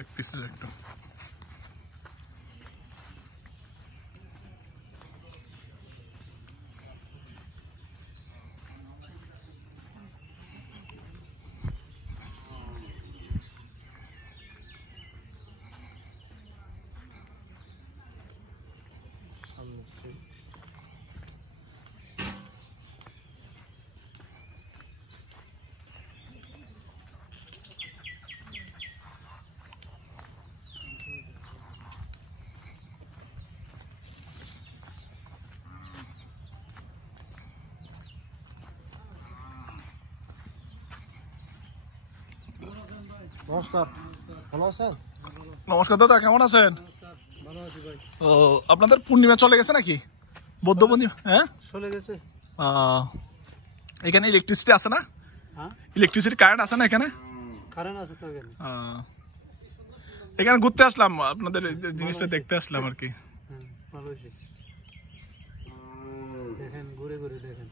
এক পিস একটু নমস্কার, ভালো আছেন? নমস্কার দাদা, কেমন আছেন? ভালো আছি ভাই। ও, আপনাদের পূর্ণিমা চলে গেছে নাকি? বৌদ্ধ পূর্ণিমা? হ্যাঁ, চলে গেছে। এখানে ইলেকট্রিসিটি আছে না? হ্যাঁ, ইলেকট্রিসিটি কারেন্ট আছে না এখানে? কারেন্ট আছে তো এখানে। এখানে ঘুরতে আসলাম, আপনাদের জিনিসটা দেখতে আসলাম আর কি। ভালো হয়েছে, দেখেন ঘুরে ঘুরে দেখেন।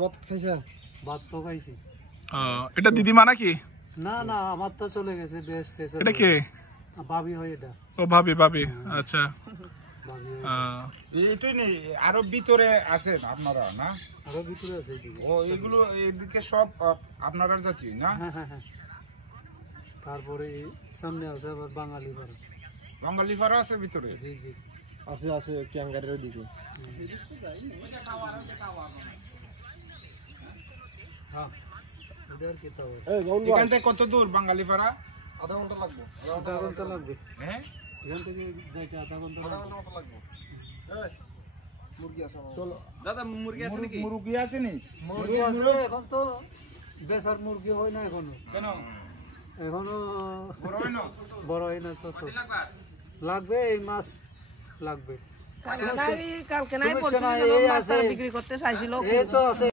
ভাত খাইছেন? ভাত তো খাইছি। এটা দিদিমা নাকি? না না, আমার তো চলে গেছে। বেস্ট। এটা কে? ভাবি হয় এটা। ও ভাবি, ভাবি, আচ্ছা। এইটাই নেই, আরো ভিতরে আছেন আপনারা না? আরো ভিতরে আছে এদিকে। ও, এগুলো এদিকে সব আপনারা জাতীয় না? হ্যাঁ হ্যাঁ হ্যাঁ। তারপরে সামনে আছে আবার বাঙালি পাড়া। বাঙালি পাড়া আছে ভিতরে? জি জি আছে আছে, ক্যাঙ্গারের ওদিকে। হ্যাঁ, এখান থেকে কত দূর বাঙালি পাড়া? আধা ঘন্টা লাগবে। আধা ঘন্টা লাগবে। হ্যাঁ, এখান থেকে যাইতে আধা ঘন্টা মতো লাগবে। মুরগি আছে? চলো দাদা, মুরগি আছে নাকি? মুরগি আছে নি? মুরগি আছে, এখন তো বেচার মুরগি হয় না এখনো। কেন? এখনো বড় হয় না? বড় হয় না। ছোট লাগবে, এই মাছ লাগবে। কালকে নাই, বিক্রি করতে চাইছিল। এই তো আছে।